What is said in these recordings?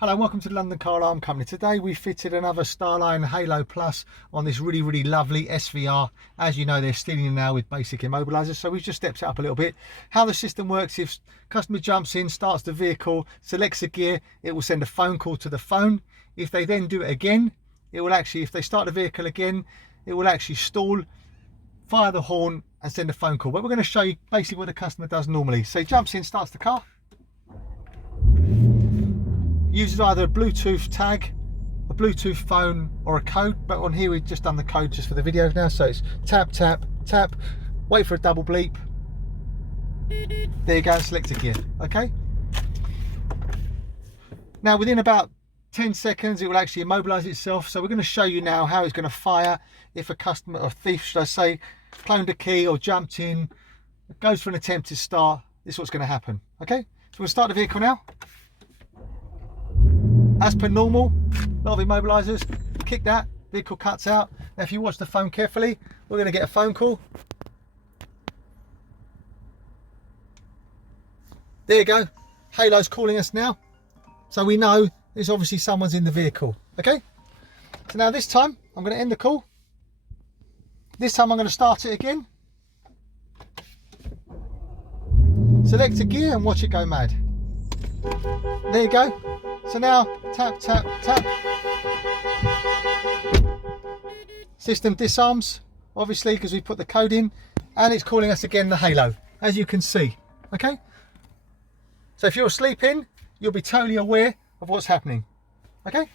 Hello, welcome to the London Car Alarm Company. Today we fitted another Starline Halo Plus on this really lovely SVR. As you know, they're stealing them now with basic immobilizers, so we've just stepped it up a little bit. How the system works: if customer jumps in, starts the vehicle, selects a gear, it will send a phone call to the phone. If they then do it again, it will actually, if they start the vehicle again, it will actually stall, fire the horn and send a phone call. But we're going to show you basically what the customer does normally. So he jumps in, starts the car, uses either a Bluetooth tag, a Bluetooth phone or a code, but on here we've just done the code just for the video now. So it's tap, tap, tap, wait for a double bleep. There you go, select a gear, okay? Now within about 10 seconds it will actually immobilize itself. So we're going to show you now how it's going to fire if a customer or thief, should I say, cloned a key or jumped in, goes for an attempted start. This is what's going to happen, okay? So we'll start the vehicle now. As per normal, a lot of immobilizers, kick that, vehicle cuts out. Now if you watch the phone carefully, we're going to get a phone call. There you go, Halo's calling us now. So we know there's obviously someone's in the vehicle, okay? So now this time, I'm going to end the call. This time I'm going to start it again. Select a gear and watch it go mad. There you go. So now, tap, tap, tap. System disarms, obviously, because we put the code in, and it's calling us again the Halo, as you can see, okay? So if you're sleeping, you'll be totally aware of what's happening, okay?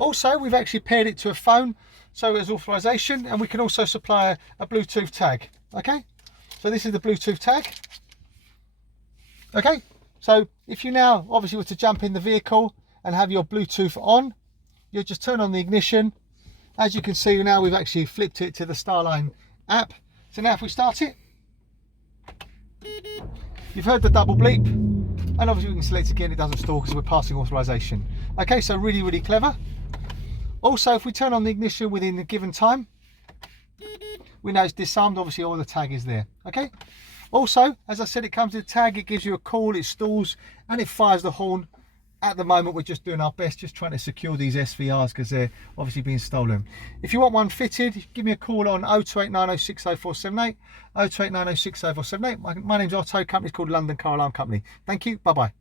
Also, we've actually paired it to a phone, so there's authorization, and we can also supply a Bluetooth tag, okay? So this is the Bluetooth tag, okay? So if you now obviously were to jump in the vehicle and have your Bluetooth on, you'll just turn on the ignition. As you can see now, we've actually flipped it to the Starline app. So now if we start it, you've heard the double bleep, and obviously we can select again, it doesn't stall because we're passing authorization. Okay, so really clever. Also, if we turn on the ignition within a given time, we know it's disarmed, obviously all the tag is there, okay? Also, as I said, it comes with a tag, it gives you a call, it stalls, and it fires the horn. At the moment, we're just doing our best, just trying to secure these SVRs because they're obviously being stolen. If you want one fitted, give me a call on 02890600478, 02890600478. My name's Otto, company's called London Car Alarm Company. Thank you, bye-bye.